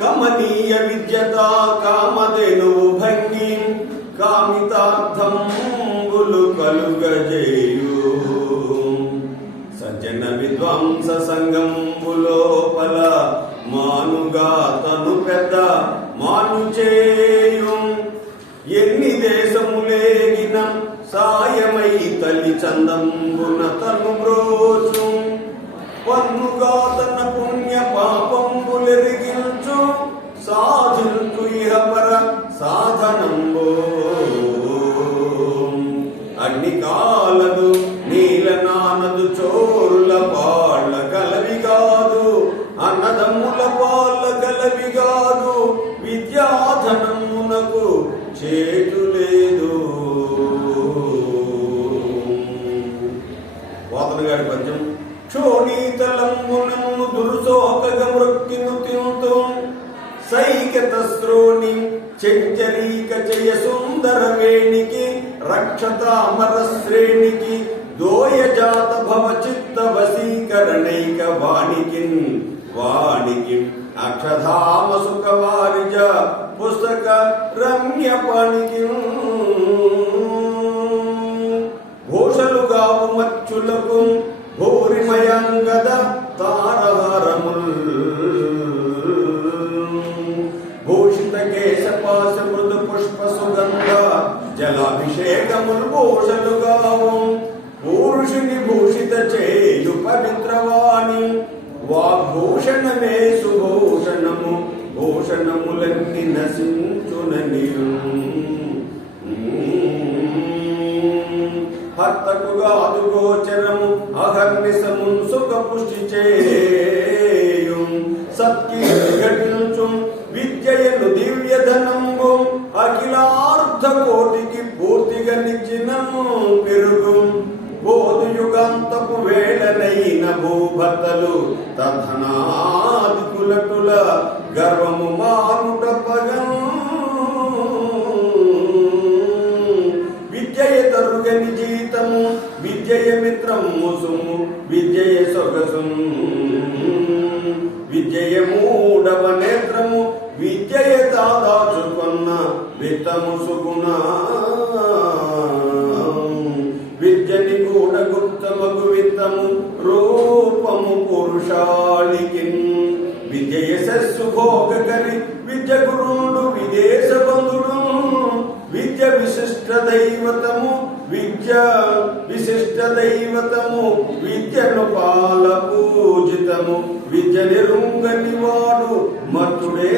కమనీయ విద్యత కామధేను భంగి కామితార్థంబులు కలుగజేయు సజ్జన విద్వాంస సంగంబు లోపల మానుగా తను పెద్ద మాను చేయు ఎన్ని దేశములేగిన సాయమై తల్లి చందంబున తను బ్రోచు పన్నుగా తన సాధనంబో అగ్ని కాలదు నీల నానదు చోరుల పాళ్ళ కలవి కాదు. అన్నదమ్ముల పాళ్ళ కలవి కాదు. విద్యాధనమునకు చేటు లేదు. వాతన గారి పద్యం. క్షోణీతలంబునము దురుసోకగ మృక్కిను తింతూ సైకత శ్రోణి చెంచరీక జయ సుందర వేణికి రక్షతామర శ్రేణికి దోయ జాత భవ చిత్త వశీకరణైక వాణికి వాణికి అక్షధామ సుఖ వారిజ పుస్తక రమ్య పణికి ఘోషలుగావు మచ్చులకు భూరిమయంగద తారహారములు కేశపాశ మృదు పుష్ప సుగంధ జలాభిషేకములు భూషలుగావు పూరుషుని భూషిత చేయు పవిత్రవాణి వాగ్భూషణమే సుభూషణము భూషణములన్నీ నశించునని హత్తకుగా అదుగోచరము అహర్నిశము సుఖ పుష్టి చేయు. సత్కీర్తి ఘటించు విద్యయను దివ్య భూభర్తలు తధనాదికులటుల గర్వము మానుట పగం. విద్యయ తరుగని జీతము విద్యయ మిత్రం సుము విద్యయ సొగసం విద్యయ మూడవ నేత్రము విద్యయ దాదాచుకున్న విత్తము సుగుణ. విద్యని రూపము పురుషాళికి విద్యయ సస్సు భోగకరి విద్య గురుడు విదేశ బంధుడు విద్య విశిష్ట దైవతము విద్య విశిష్ట దైవతము విద్యను పాల పూజితము విద్య నిరుంగని వాడు మతుడే